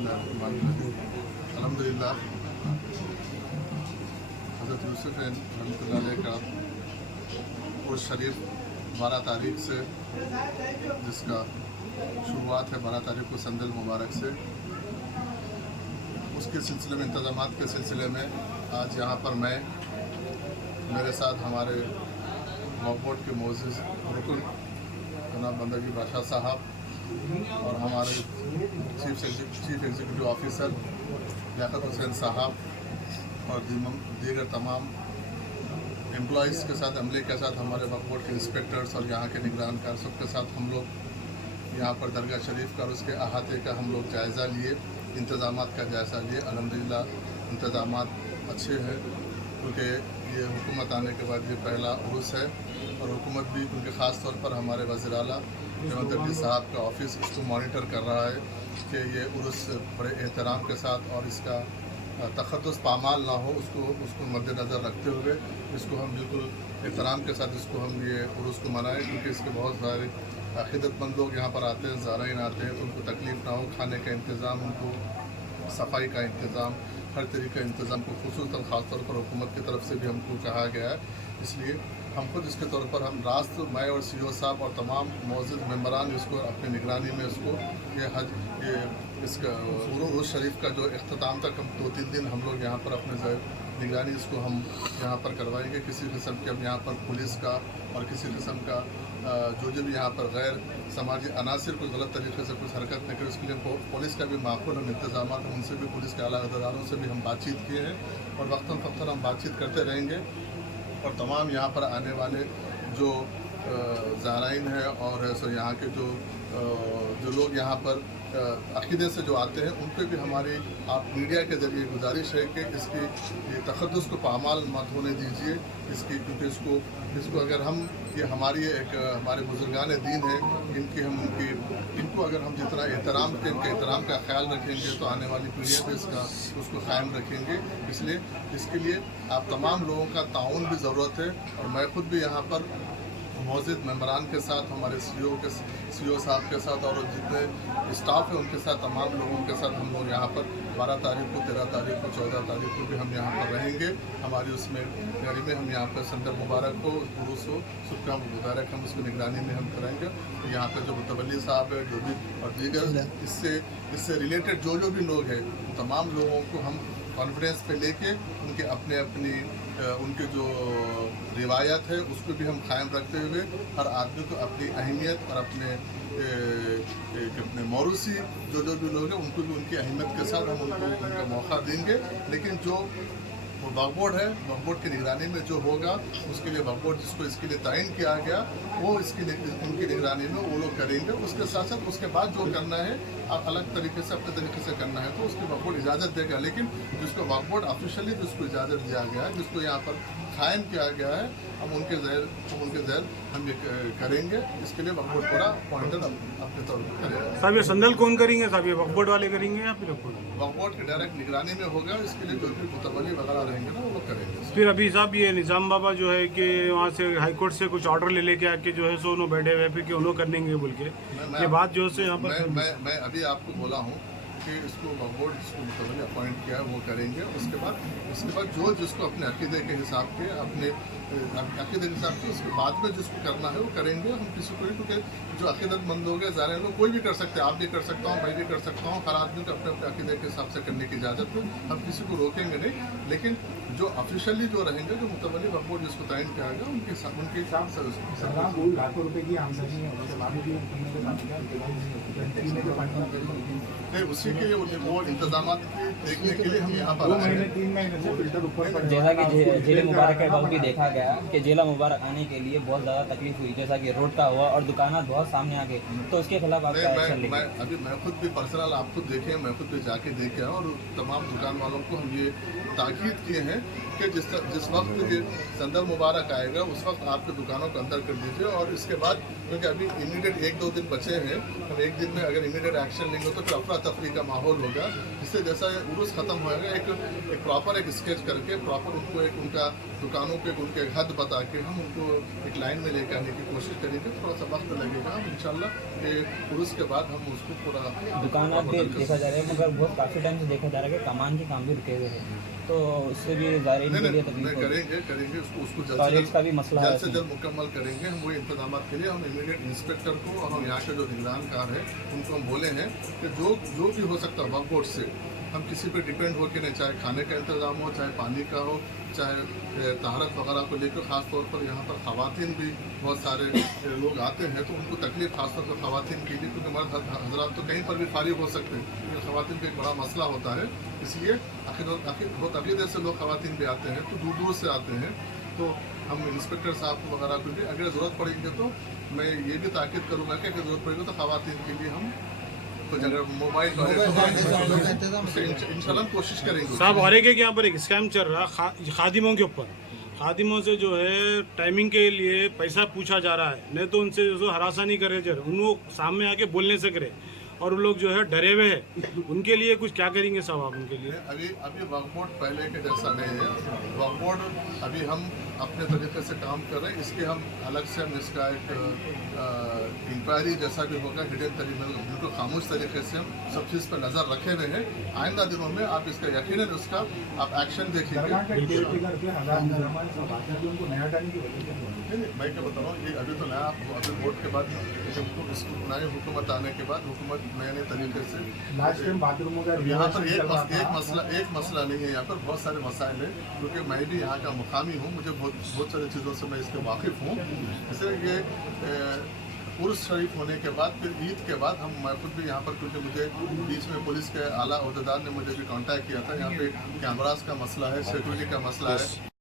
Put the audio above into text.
अल्हम्दुलिल्लाह हज़रत यूसुफ़ रहमतुल्लाह अलैह का उर्स शरीफ 12 तारीख से, जिसका शुरुआत है 12 तारीख को संदल मुबारक से, उसके सिलसिले में इंतज़ामात के सिलसिले में आज यहाँ पर मैं, मेरे साथ हमारे वक्फ बोर्ड के मोअज़्ज़िज़ रुकन जनाब बंदगी बादशाह साहब और हमारे chief executive officer Liaquat Hussain साहब और दीगर तमाम एम्प्लॉइज़ के साथ, अमले के साथ, हमारे वक्फ बोर्ड के इंस्पेक्टर्स और यहाँ के निगरानकार सबके साथ हम लोग यहाँ पर दरगाह शरीफ का और उसके अहाते का हम लोग जायज़ा लिए, इंतज़ामात का जायज़ा लिए। अल्हम्दुलिल्लाह इंतज़ामात अच्छे हैं, क्योंकि ये हुकूमत आने के बाद ये पहला उर्स है और हुकूमत भी, क्योंकि ख़ास तौर पर हमारे वज़ीर आला हेमंत रेड्डी साहब का ऑफिस इसको मॉनिटर कर रहा है कि ये उर्स बड़े एहतराम के साथ और इसका तखद्दुस पामाल ना हो, उसको मद्देनज़र रखते हुए इसको हम बिल्कुल एहतराम के साथ इसको हम ये उर्स को मनाएं, क्योंकि इसके बहुत सारे अक़ीदतमंद लोग यहाँ पर आते हैं, ज़ाराइन आते हैं, तो उनको तकलीफ़ ना हो, खाने का इंतज़ाम, उनको सफाई का इंतज़ाम, हर तरीके का इंतज़ाम को खुसूसन ख़ास तौर पर हुकूमत की तरफ से भी हमको कहा गया है। इसलिए हम खुद इसके तौर पर हम रास्त मैं और CEO साहब और तमाम मोअज़्ज़िज़ मेंबरान इसको अपनी निगरानी में इसको इसका उर्स शरीफ का जो इख्तिताम तक हम 2-3 दिन हम लोग यहाँ पर अपने निगरानी इसको हम यहाँ पर करवाएंगे। किसी किस्म के अब यहाँ पर पुलिस का और किसी किस्म का जो भी यहाँ पर गैर समाजी अनासिर कुछ गलत तरीके से कुछ हरकत नहीं करे, उसके लिए पुलिस का भी माकूल हम इंतजाम, उनसे भी, पुलिस के आला अहदेदारों से भी हम बातचीत किए हैं और वक्तन फ़क्तन हम बातचीत करते रहेंगे। और तमाम यहाँ पर आने वाले जो ज़ाराइन है और सो यहाँ के जो लोग यहाँ पर अक़ीदे से जो आते हैं, उन पर भी हमारी आप मीडिया के ज़रिए गुजारिश है कि इसकी ये तखद्दुस को पामाल मत होने दीजिए इसकी, क्योंकि इसको अगर हम ये हमारी एक हमारे बुजुर्गान दीन है, इनको अगर हम जितना एहतराम के इनके एहतराम का ख्याल रखेंगे तो आने वाली पीढ़ियाँ भी उसको कायम रखेंगे। इसलिए इसके लिए आप तमाम लोगों का ताउन भी ज़रूरत है और मैं ख़ुद भी यहाँ पर मौजूद मेंबरान के साथ, हमारे CEO साहब के साथ और जितने स्टाफ है उनके साथ, तमाम लोगों के साथ हम लोग यहाँ पर 12 तारीख को, 13 तारीख को, 14 तारीख को भी हम यहाँ पर रहेंगे। हमारी उसमें गाड़ी में हम यहाँ पर संदर मुबारक को, उर्स हो, शुभकाम मुबारक हम उसकी निगरानी में हम कराएंगे। तो यहाँ पर जो मुतवल्ली साहब है, जो भी और दीगर इससे रिलेटेड जो भी लोग हैं, तमाम लोगों को हम कॉन्फ्रेंस पे लेके उनके उनके जो रिवायत है उसको भी हम कायम रखते हुए हर आदमी को अपनी अहमियत और अपने मौरूसी जो भी लोग हैं उनको भी उनकी अहमियत के साथ हम उनका मौका देंगे। लेकिन जो वक्फ बोर्ड है, वक्फ बोर्ड की निगरानी में जो होगा उसके लिए वक्फ बोर्ड जिसको इसके लिए तयन किया गया वो उनकी निगरानी में वो लोग करेंगे। उसके साथ साथ उसके बाद जो करना है अलग तरीके से, अपने तरीके से करना है तो उसकी वक्फ बोर्ड इजाज़त देगा। लेकिन जिसको वक्फ बोर्ड ऑफिशियली जिसको इजाज़त दिया गया है, जिसको यहाँ पर कायम किया गया है, हम उनके ज़हर हम ये करेंगे। इसके लिए वक्फ बोर्ड पूरा पॉइंटर अपने तौर पर करेगा। साहब ये संदल कौन करेंगे साहब, ये वक्फ बोर्ड वाले करेंगे या फिर वक्फ बोर्ड की डायरेक्ट निगरानी में होगा। इसके लिए जो भी मुतवल्ली वगैरह रहेंगे ना वो लोग करेंगे। फिर अभी साहब ये निज़ाम बाबा जो है कि वहाँ से हाई कोर्ट से कुछ ऑर्डर ले लेके आके जो है सो उन्होंने बैठे हुए फिर कि उन्होंने करनेंगे बोल के ये बात जो है यहाँ पर मैं अभी आपको बोला हूँ कि इसको वक्फ बोर्ड जिसको मुतवल्ली अपॉइंट किया है वो करेंगे। उसके बाद जिसको अपने अक़ीदे के हिसाब से उसके बाद में जिसको करना है वो करेंगे। हम किसी को, क्योंकि जो अक़ीदतमंद लोग हैं, ज़ाहिर लोग, कोई भी कर सकते हैं, आप भी कर सकता हूँ, मैं भी कर सकता हूँ, हर आदमी को अपने अक़ीदे के हिसाब से करने की इजाज़त है। हम किसी को रोकेंगे नहीं, लेकिन जो ऑफिशियली जो रहेंगे, जो मुतवल्ली वक्फ बोर्ड जिसको तयन किया गया उनके हिसाब से लाखों रुपए की आमदनी है, नहीं, उसी के लिए वो इंतजाम देखने के लिए हम यहाँ पर 3 महीने से फिल्टर ऊपर। जैसा कि जेल मुबारक के वक्त भी देखा गया कि जेल मुबारक आने के लिए बहुत ज़्यादा तकलीफ हुई, जैसा कि रोड का हुआ और दुकानात बहुत सामने आ गए, तो उसके खिलाफ आप क्या एक्शन लेंगे? मैं खुद भी पर्सनल आप खुद देखे, मैं खुद भी जाके देखे और तमाम दुकान वालों को हम ये ताकीद किए हैं कि जिस वक्त ये संदल मुबारक आएगा उस वक्त आपके दुकानों को अंदर कर दीजिए। और इसके बाद, क्योंकि अभी इमीडिएट 1-2 दिन बचे हैं, हम एक दिन में अगर इमीडिएट एक्शन लेंगे तो फिर अफरा तफरी का का माहौल होगा, जिससे जैसा उर्स ख़त्म होएगा एक प्रॉपर एक स्केच करके प्रॉपर उनको एक उनका दुकानों पे उनके हद बता के हम उनको एक लाइन में लेकर आने की कोशिश करेंगे। थोड़ा सा वक्त लगेगा, हम इंशाल्लाह ये उर्स के बाद हम उसको पूरा दुकान पे देखा जा रहा है, मगर बहुत काफ़ी टाइम से देखा जा रहा है कि कमान के काम भी रुके हुए हैं, तो उससे भी ज़ाहिर के लिए तकलीफ करेंगे उसको टॉयलेट्स का भी मसला है, जल्द से जल्द मुकम्मल करेंगे हम वो इंतजाम के लिए। हम इमीडिएट इंस्पेक्टर को और हम यहाँ के जो निगरानकार है उनको हम बोले हैं कि जो भी हो सकता है वक्फ बोर्ड से हम किसी पे डिपेंड हो के नहीं, चाहे खाने का इंतजाम हो, चाहे पानी का हो, चाहे तहारत वगैरह को लेकर ख़ास तौर पर यहाँ पर ख़वातीन भी बहुत सारे लोग आते हैं, तो उनको तकलीफ खास तौर पर ख़वातीन के लिए, क्योंकि मर्द हजरात तो कहीं पर भी फारिग हो सकते हैं, क्योंकि ख़वातीन का एक बड़ा मसला होता है। इसलिए आखिर बहुत अगली देर से लोग ख़वातीन भी आते हैं, तो दूर दूर से आते हैं। तो हम इंस्पेक्टर साहब वगैरह को भी अगर ज़रूरत पड़ेगी तो मैं ये भी ताकीद करूँगा कि अगर ज़रूरत पड़ेगी तो ख़वातीन के लिए हम कुछ अगर मोबाइल इंशाल्लाह कोशिश करेंगे। साहब और एक यहाँ पर एक स्कैम चल रहा खादिमों के ऊपर, खादिमों से जो है टाइमिंग के लिए पैसा पूछा जा रहा है, नहीं तो उनसे जो हरासा नहीं करे जा रहे, उनको सामने आके बोलने से करे, और वो लोग जो है डरे हुए हैं, उनके लिए कुछ क्या करेंगे साहब आप उनके लिए? अभी वक्फ बोर्ड पहले के जैसा नहीं है। वक्फ बोर्ड अभी हम अपने तरीके से काम कर रहे हैं, इसके हम अलग से हम इसका एक इंक्वायरी जैसा भी होगा हिडन तरीके में बिल्कुल खामोश तरीके से हम सब चीज़ पर नज़र रखे हुए हैं। आइंदा दिनों में आप इसका यकीनन उसका आप एक्शन देखेंगे। मैं क्या बता रहा हूँ, ये अभी तो नया अभी वोट के बाद नई हुकूमत आने के बाद हुकूमत नए नए तरीके से यहाँ पर एक मसला नहीं है, यहाँ पर बहुत सारे मसाइल हैं, क्योंकि मैं भी यहाँ का मुकामी हूँ, मुझे बहुत सारी चीज़ों से मैं इसके वाकिफ़ हूँ। इसलिए ये उर्स शरीफ होने के बाद फिर ईद के बाद मैं खुद भी यहाँ पर, क्योंकि मुझे बीच में पुलिस के आला अहदेदार ने मुझे भी कांटेक्ट किया था, यहाँ पे कैमरास का मसला है, सिक्योरिटी का मसला है,